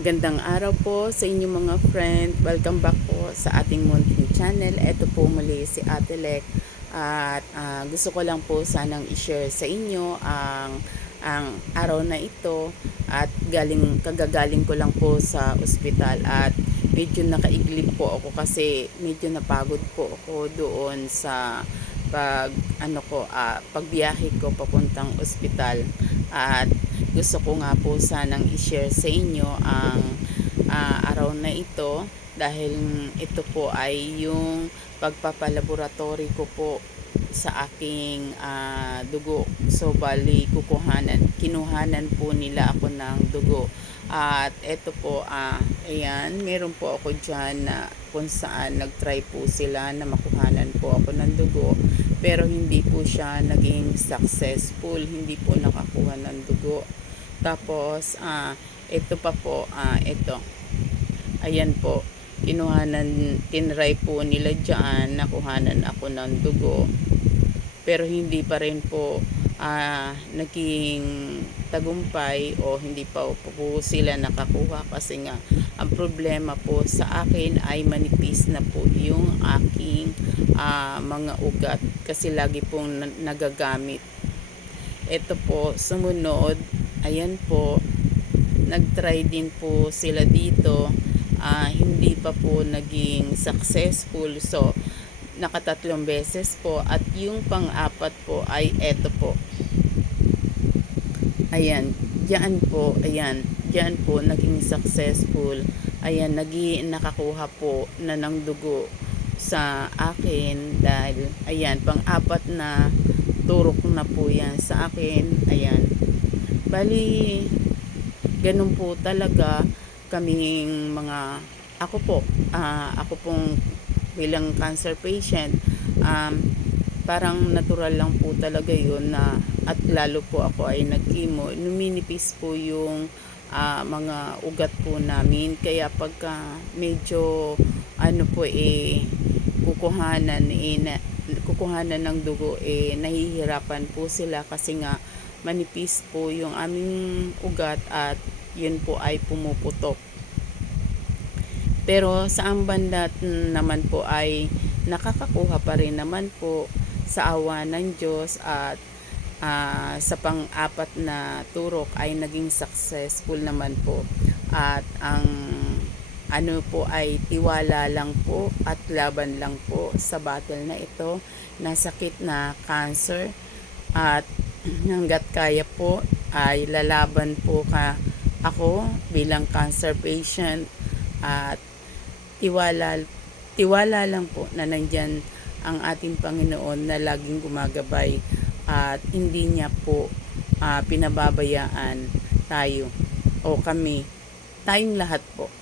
Gandang araw po sa inyong mga friend. Welcome back po sa ating munting channel. Ito po muli si Ate Lek. At gusto ko lang po sanang i-share sa inyo ang araw na ito. At kagagaling ko lang po sa ospital. At medyo nakaiglip po ako kasi medyo napagod po ako doon sa pagbiyahe ko papuntang ospital. At gusto ko nga po sanang i-share sa inyo ang araw na ito dahil ito po ay yung pagpapalaboratory ko po sa aking dugo. So bali kinuhanan po nila ako ng dugo. At ito po, ayan, meron po ako dyan na kung saan nagtry po sila na makuhanan po ako ng dugo. Pero hindi po siya naging successful, hindi po nakakuha ng dugo. Tapos, ito pa po, ito. Ayan po, tinry po nila dyan, nakuhanan ako ng dugo. Pero hindi pa rin po naging tagumpay o hindi pa po sila nakakuha kasi nga ang problema po sa akin ay manipis na po yung aking mga ugat kasi lagi pong nagagamit. Ito po, sumunod, ayan po, nagtry din po sila dito, hindi pa po naging successful. So nakatatlong beses po at yung pang-apat po ay eto po. Ayan, diyan po naging successful. Ayan, nakakuha po na ng dugo sa akin dahil ayan, pang-apat na turok na po yan sa akin. Ayan. Bali, ganun po talaga kaming mga ako pong bilang cancer patient, parang natural lang po talaga yun na at lalo po ako ay nag-chemo, numinipis po yung mga ugat po namin. Kaya pagka medyo kukuhanan ng dugo nahihirapan po sila kasi nga manipis po yung aming ugat at yun po ay pumuputok. Pero sa ang banda naman po ay nakakakuha pa rin naman po sa awa ng Diyos at sa pang-apat na turok ay naging successful naman po. At ang po ay tiwala lang po at laban lang po sa battle na ito na sakit na cancer. At hanggat kaya po ay lalaban po ako bilang cancer patient at tiwala lang po na nandyan ang ating Panginoon na laging gumagabay at hindi niya po pinababayaan tayo o tayong lahat po.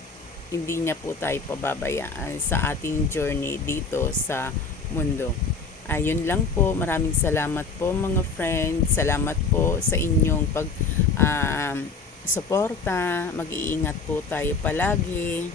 Hindi niya po tayo pababayaan sa ating journey dito sa mundo. Ayun lang po. Maraming salamat po mga friends. Salamat po sa inyong suporta. Mag-iingat po tayo palagi.